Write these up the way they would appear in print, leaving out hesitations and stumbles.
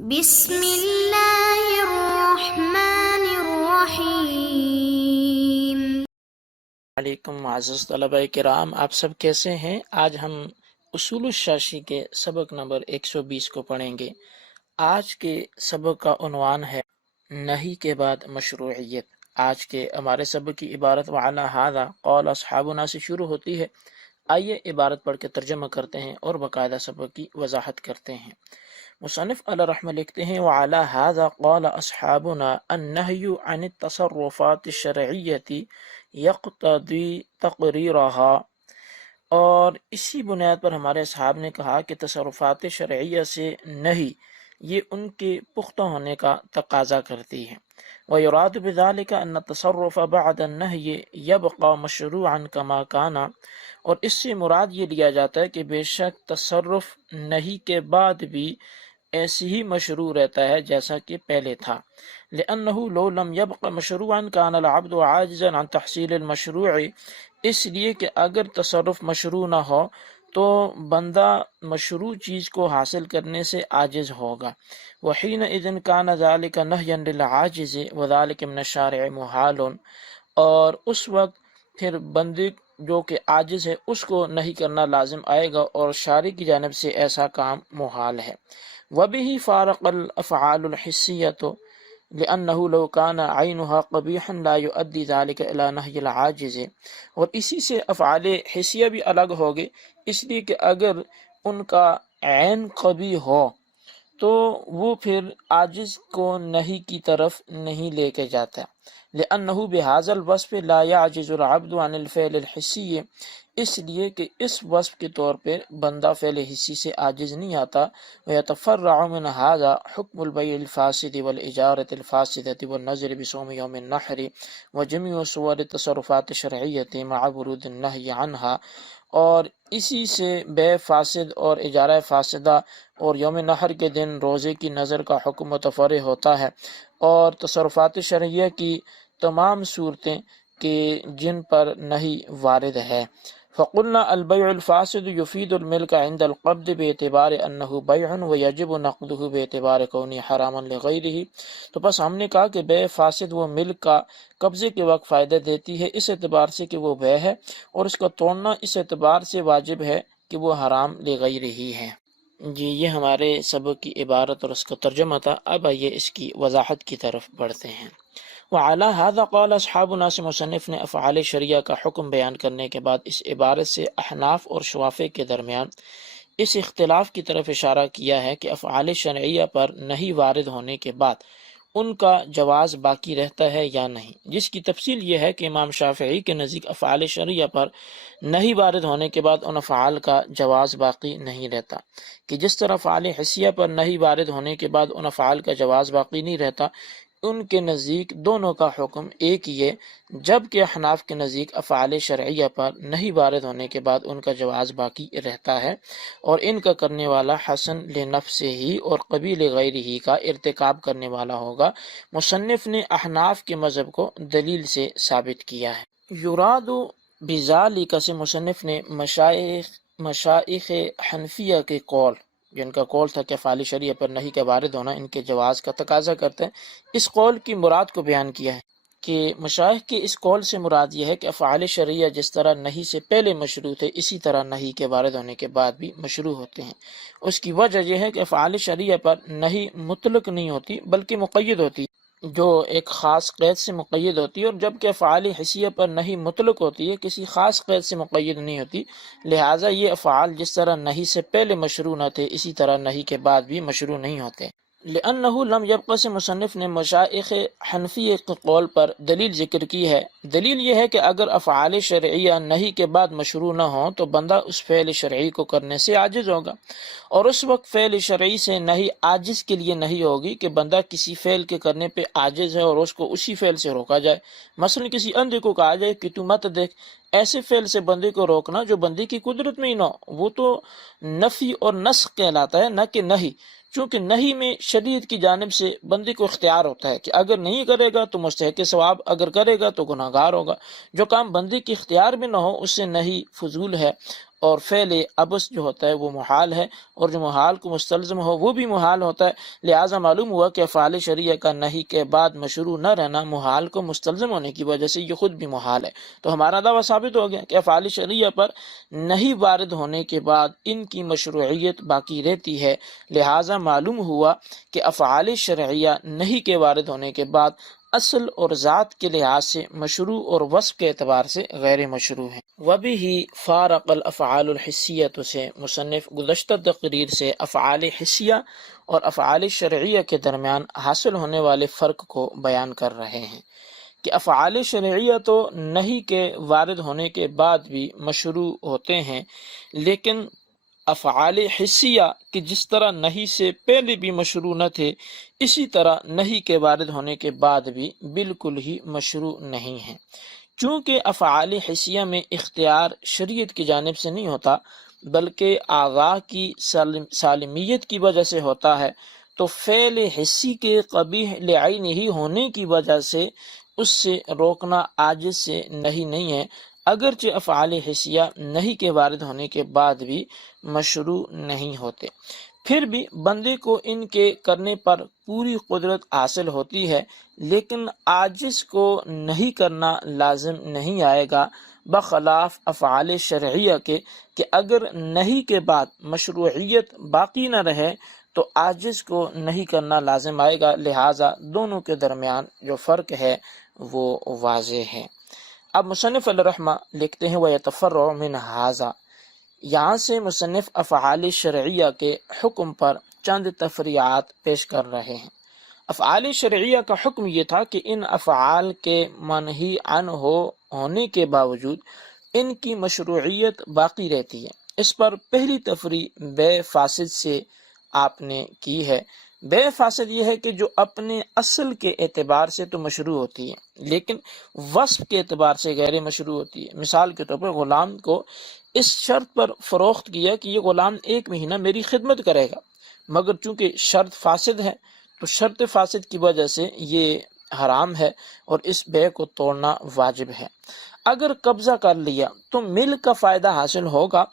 بسم اللہ الرحمن الرحیم۔ علیکم معزز طلبہ کرام، آپ سب کیسے ہیں؟ آج ہم اصول الشاشی کے سبق نمبر 120 کو پڑھیں گے۔ آج کے سبق کا عنوان ہے نہی کے بعد مشروعیت۔ آج کے ہمارے سبق کی عبارت وعلی ھذا قول اصحابنا سے شروع ہوتی ہے۔ آئیے عبارت پڑھ کے ترجمہ کرتے ہیں اور باقاعدہ سبق کی وضاحت کرتے ہیں۔ مصنف علیہ رحمہ لکھتے ہیں وعلی ھذا قول اصحابنا النہی عن التصرفات الشرعیۃ یقتضی تقریرہا، اور اسی بنیاد پر ہمارے اصحاب نے کہا کہ تصرفات شرعیہ سے نہیں، یہ ان کے پختہ ہونے کا تقاضا کرتی ہے۔ وَيُرَادُ بِذَلِكَ أَنَّ التصرف بعد النہی يبقى مشروعا كما كان، اور اس سے مراد یہ لیا جاتا ہے کہ بے شک تصرف نہیں کے بعد بھی ایسے ہی مشروع رہتا ہے جیسا کہ پہلے تھا۔ لأنه لو لم يبق مشروعا كان العبد عاجزا عن تحصیل المشروع، اس لیے کہ اگر تصرف مشروع نہ ہو تو بندہ مشروع چیز کو حاصل کرنے سے عاجز ہوگا۔ وحينئذ كان ذلك نهيا للعاجز وذلك من الشارع محال، اور اس وقت پھر بندے جو کہ عاجز ہے اس کو نہیں کرنا لازم آئے گا، اور شارع کی جانب سے ایسا کام محال ہے۔ وبه فارق الافعال الحسیۃ لأنه لو كان عینها قبیحا لا يؤدي ذلك الى نهی العاجز، اور اسی سے افعال حسیہ بھی الگ ہوگے، اس لیے کہ اگر ان کا عین قبیح ہو تو وہ پھر عاجز کو نہیں کی طرف نہیں لے کے جاتا۔ لأنه بهذا الوصف لا يعجز العبد عن الفعل الحسی، اس لیے کہ اس وصف کے طور پر بندہ فعل حسی سے عاجز نہیں آتا۔ ويتفرع من هذا حكم البيع الفاسد والإجارة الفاسدة والنذر بصوم يوم النحر وجميع صور التصرفات الشرعية مع ورود النهي عنها، اور اسی سے بے فاسد اور اجارہ فاسدہ اور یوم نحر کے دن روزے کی نظر کا حکم متفرع ہوتا ہے، اور تصرفات شرعیہ کی تمام صورتیں کہ جن پر نہیں وارد ہے۔ فقلنا البيع الفاسد يفيد الملك عند القبض باعتبار انه بيع ويجب نقضه باعتبار كونه حراما لغيره، تو بس ہم نے کہا کہ بے فاسد وہ ملک کا قبضے کے وقت فائدہ دیتی ہے اس اعتبار سے کہ وہ بے ہے، اور اس کا توڑنا اس اعتبار سے واجب ہے کہ وہ حرام لغیرہ ہے۔ جی، یہ ہمارے سبق کی عبارت اور اس کا ترجمہ تھا۔ اب آئیے اس کی وضاحت کی طرف بڑھتے ہیں۔ وعلی ھذا قال اصحابنا سے مصنف نے افعال شرعیہ کا حکم بیان کرنے کے بعد اس عبارت سے احناف اور شوافے کے درمیان اس اختلاف کی طرف اشارہ کیا ہے کہ افعال شرعیہ پر نہیں وارد ہونے کے بعد ان کا جواز باقی رہتا ہے یا نہیں، جس کی تفصیل یہ ہے کہ امام شافعی کے نزدیک افعال شرعیہ پر نہیں وارد ہونے کے بعد ان افعال کا جواز باقی نہیں رہتا، کہ جس طرح افعال حسیہ پر نہیں وارد ہونے کے بعد ان افعال کا جواز باقی نہیں رہتا، ان کے نزدیک دونوں کا حکم ایک ہی ہے، جبکہ احناف کے نزدیک افعال شرعیہ پر نہیں وارد ہونے کے بعد ان کا جواز باقی رہتا ہے، اور ان کا کرنے والا حسن لنفسہ ہی اور قبیح لغیرہ کا ارتکاب کرنے والا ہوگا۔ مصنف نے احناف کے مذہب کو دلیل سے ثابت کیا ہے۔ یراد بذالک سے مصنف نے مشائخ حنفیہ کے قول، جن کا قول تھا کہ افعال شرعیہ پر نہیں کا وارد ہونا ان کے جواز کا تقاضا کرتا ہے، اس قول کی مراد کو بیان کیا ہے کہ مشائخ کے اس قول سے مراد یہ ہے کہ افعال شرعیہ جس طرح نہیں سے پہلے مشروع تھے اسی طرح نہیں کے وارد ہونے کے بعد بھی مشروع ہوتے ہیں۔ اس کی وجہ یہ ہے کہ افعال شرعیہ پر نہیں مطلق نہیں ہوتی بلکہ مقید ہوتی، جو ایک خاص قید سے مقید ہوتی ہے، اور جبکہ افعال حسیہ پر نہیں مطلق ہوتی ہے، کسی خاص قید سے مقید نہیں ہوتی، لہٰذا یہ افعال جس طرح نہیں سے پہلے مشروع نہ تھے اسی طرح نہیں کے بعد بھی مشروع نہیں ہوتے۔ لأنه لم يبق سے مصنف نے مشائخ حنفیہ کے قول پر دلیل ذکر کی ہے۔ دلیل یہ ہے کہ اگر افعال شرعیہ نہیں کے بعد مشروع نہ ہوں تو بندہ اس فعل شرعی کو کرنے سے عاجز ہوگا، اور اس وقت فعل شرعی سے نہیں عاجز کے لیے نہیں ہوگی کہ بندہ کسی فعل کے کرنے پہ عاجز ہے اور اس کو اسی فعل سے روکا جائے۔ مثلا کسی اندھے کو کہا جائے کہ تو مت دیکھ، ایسے فعل سے بندے کو روکنا جو بندے کی قدرت میں ہی نہ ہو، وہ تو نفی اور نسخ کہلاتا ہے، نہ کہ نہیں، چونکہ نہیں میں شریعت کی جانب سے بندے کو اختیار ہوتا ہے کہ اگر نہیں کرے گا تو مستحق ثواب، اگر کرے گا تو گناہگار ہوگا۔ جو کام بندے کے اختیار میں نہ ہو اس سے نہیں فضول ہے، اور فعل ابس جو ہوتا ہے وہ محال ہے، اور جو محال کو مستلزم ہو وہ بھی محال ہوتا ہے۔ لہٰذا معلوم ہوا کہ افعال شرعیہ کا نہی کے بعد مشروع نہ رہنا محال کو مستلزم ہونے کی وجہ سے یہ خود بھی محال ہے۔ تو ہمارا دعویٰ ثابت ہو گیا کہ افعال شرعیہ پر نہی وارد ہونے کے بعد ان کی مشروعیت باقی رہتی ہے۔ لہٰذا معلوم ہوا کہ افعال شرعیہ نہی کے وارد ہونے کے بعد اصل اور ذات کے لحاظ سے مشروع اور وصف کے اعتبار سے غیر مشروع ہیں۔ وَبِهِ فارق الافعال الحسیۃ سے مصنف گزشتہ تقریر سے افعال حسیہ اور افعال شرعیہ کے درمیان حاصل ہونے والے فرق کو بیان کر رہے ہیں کہ افعال شرعیہ تو نہی کے وارد ہونے کے بعد بھی مشروع ہوتے ہیں، لیکن افعال حسیہ کہ جس طرح نہی سے پہلے بھی مشروع نہ تھے، اسی طرح نہی کے وارد ہونے کے بعد بھی بالکل ہی مشروع نہیں ہیں۔ چونکہ افعال حسیہ میں اختیار شریعت کی جانب سے نہیں ہوتا بلکہ آغاہ کی سالمیت کی وجہ سے ہوتا ہے، تو فعل حسی کے قبیح لعینہ ہونے کی وجہ سے اس سے روکنا عاجز سے نہیں ہے، اگرچہ افعال حسیہ نہی کے وارد ہونے کے بعد بھی مشروع نہیں ہوتے۔ پھر بھی بندے کو ان کے کرنے پر پوری قدرت حاصل ہوتی ہے، لیکن عاجز کو نہیں کرنا لازم نہیں آئے گا، بخلاف افعال شرعیہ کے کہ اگر نہیں کے بعد مشروعیت باقی نہ رہے تو عاجز کو نہیں کرنا لازم آئے گا۔ لہٰذا دونوں کے درمیان جو فرق ہے وہ واضح ہے۔ اب مصنف علیہ رحمہ لکھتے ہیں وَيَتَفَرَّعُ مِنْ هَذَا، یہاں سے مصنف افعال شرعیہ کے حکم پر چند تفریعات پیش کر رہے ہیں۔ افعال شرعیہ کا حکم یہ تھا کہ ان افعال کے منہی عنہ ہونے کے باوجود ان کی مشروعیت باقی رہتی ہے۔ اس پر پہلی تفریع بے فاسد سے آپ نے کی ہے۔ بے فاسد یہ ہے کہ جو اپنے اصل کے اعتبار سے تو مشروع ہوتی ہے لیکن وصف کے اعتبار سے غیر مشروع ہوتی ہے۔ مثال کے طور پر غلام کو اس شرط پر فروخت کیا کہ یہ غلام 1 مہینہ میری خدمت کرے گا، مگر چونکہ شرط فاسد ہے تو شرط فاسد کی وجہ سے یہ حرام ہے اور اس بے کو توڑنا واجب ہے۔ اگر قبضہ کر لیا تو مل کا فائدہ حاصل ہوگا،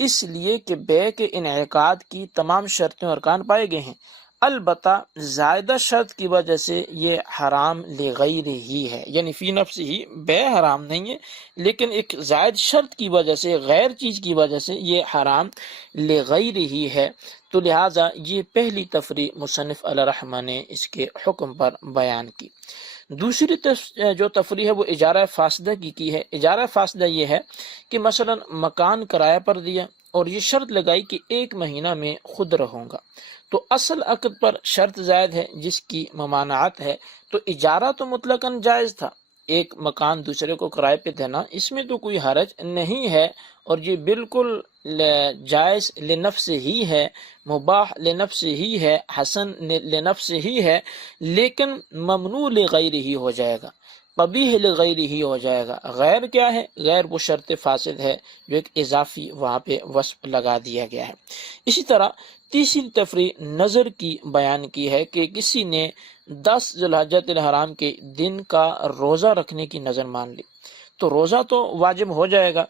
اس لیے کہ بے کے انعقاد کی تمام شرطیں اور ارکان پائے گئے ہیں، البتہ زائدہ شرط کی وجہ سے یہ حرام لغیر ہی ہے، یعنی فی نفس ہی بے حرام نہیں ہے لیکن ایک زائد شرط کی وجہ سے، غیر چیز کی وجہ سے یہ حرام لغیر ہی ہے۔ تو لہٰذا یہ پہلی تفریع مصنف علیہ رحمہ نے اس کے حکم پر بیان کی۔ دوسری جو تفریح ہے وہ اجارہ فاسدہ کی ہے۔ اجارہ فاسدہ یہ ہے کہ مثلا مکان کرایہ پر دیا اور یہ شرط لگائی کہ 1 مہینہ میں خود رہوں گا، تو اصل عقد پر شرط زائد ہے جس کی ممانعت ہے، تو اجارہ تو مطلقاً جائز تھا، ایک مکان دوسرے کو کرائے پہ دینا، اس میں تو کوئی حرج نہیں ہے اور یہ بالکل جائز لنفس ہی ہے، مباح لنفس ہی ہے، حسن لنفس ہی ہے، لیکن ممنوع لغیر ہی ہو جائے گا، قبیح لغیر ہی ہو جائے گا۔ غیر کیا ہے؟ غیر وہ شرط فاسد ہے جو ایک اضافی وہاں پہ وصف لگا دیا گیا ہے۔ اسی طرح تیسری تفریح نظر کی بیان کی ہے کہ کسی نے 10 ذی الحجۃ الحرام کے دن کا روزہ رکھنے کی نظر مان لی، تو روزہ تو واجب ہو جائے گا،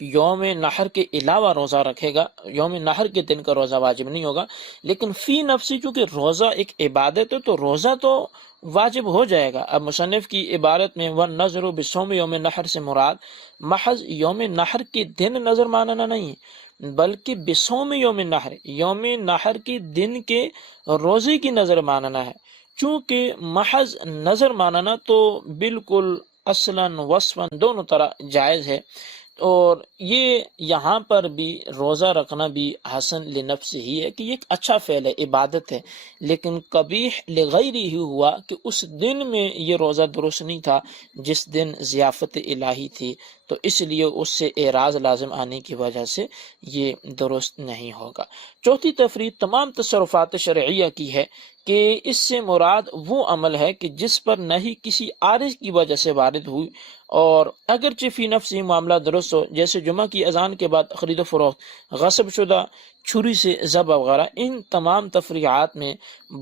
یوم نحر کے علاوہ روزہ رکھے گا، یوم نحر کے دن کا روزہ واجب نہیں ہوگا، لیکن فی نفسی چونکہ روزہ ایک عبادت ہے تو روزہ تو واجب ہو جائے گا۔ اب مصنف کی عبارت میں وَالنَّظْرُ بِصَوْمِ یوم نحر سے مراد محض یوم نحر کے دن نظر ماننا نہیں ہے بلکہ بصوم یوم نحر، یوم نحر کے دن کے روزے کی نظر ماننا ہے۔ چونکہ محض نظر ماننا تو بالکل اصلاً وصفاً دونوں طرح جائز ہے، اور یہ یہاں پر بھی روزہ رکھنا بھی حسن لنفس ہی ہے کہ یہ ایک اچھا فعل ہے، عبادت ہے، لیکن قبیح لغیر ہی ہوا کہ اس دن میں یہ روزہ درست نہیں تھا جس دن ضیافت الہی تھی، تو اس لیے اس سے اعراض لازم آنے کی وجہ سے یہ درست نہیں ہوگا۔ چوتھی تفریح تمام تصرفات شرعیہ کی ہے کہ اس سے مراد وہ عمل ہے کہ جس پر نہیں کسی عارض کی وجہ سے وارد ہوئی، اور اگرچہ فی نفسی معاملہ درست ہو، جیسے جمعہ کی اذان کے بعد خرید و فروخت، غصب شدہ چھری سے ذبح وغیرہ، ان تمام تفریحات میں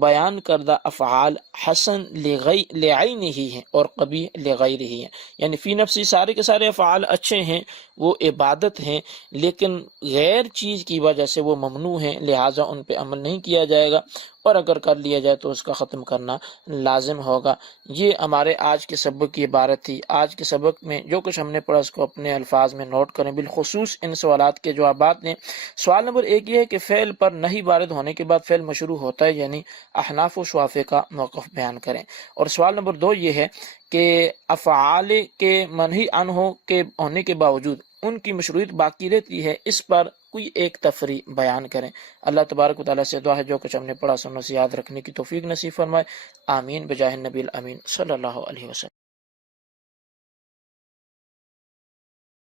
بیان کردہ افعال حسن لعینہ ہی ہیں اور قبیح لغیرہ ہی ہیں، یعنی فی نفسی سارے کے سارے افعال اچھے ہیں، وہ عبادت ہیں، لیکن غیر چیز کی وجہ سے وہ ممنوع ہیں، لہٰذا ان پہ عمل نہیں کیا جائے گا، اور اگر کر لیا جائے تو اس کا ختم کرنا لازم ہوگا۔ یہ ہمارے آج کے سبق کی عبارت تھی۔ آج کے سبق میں جو کچھ ہم نے پڑھا اس کو اپنے الفاظ میں نوٹ کریں، بالخصوص ان سوالات کے جوابات نے۔ سوال نمبر 1 یہ ہے کہ فعل پر نہیں وارد ہونے کے بعد فعل مشروع ہوتا ہے، یعنی احناف و شوافے کا موقف بیان کریں۔ اور سوال نمبر 2 یہ ہے کہ افعال کے منہی عنہ کے ہونے کے باوجود ان کی مشروعیت باقی رہتی ہے، اس پر کوئی ایک تفریح بیان کریں۔ اللہ تبارک و تعالیٰ سے دعا ہے جو کچھ ہم نے پڑھا سنوں سے یاد رکھنے کی توفیق نصیب فرمائے، آمین بجاہ النبی الامین صلی اللہ علیہ وسلم۔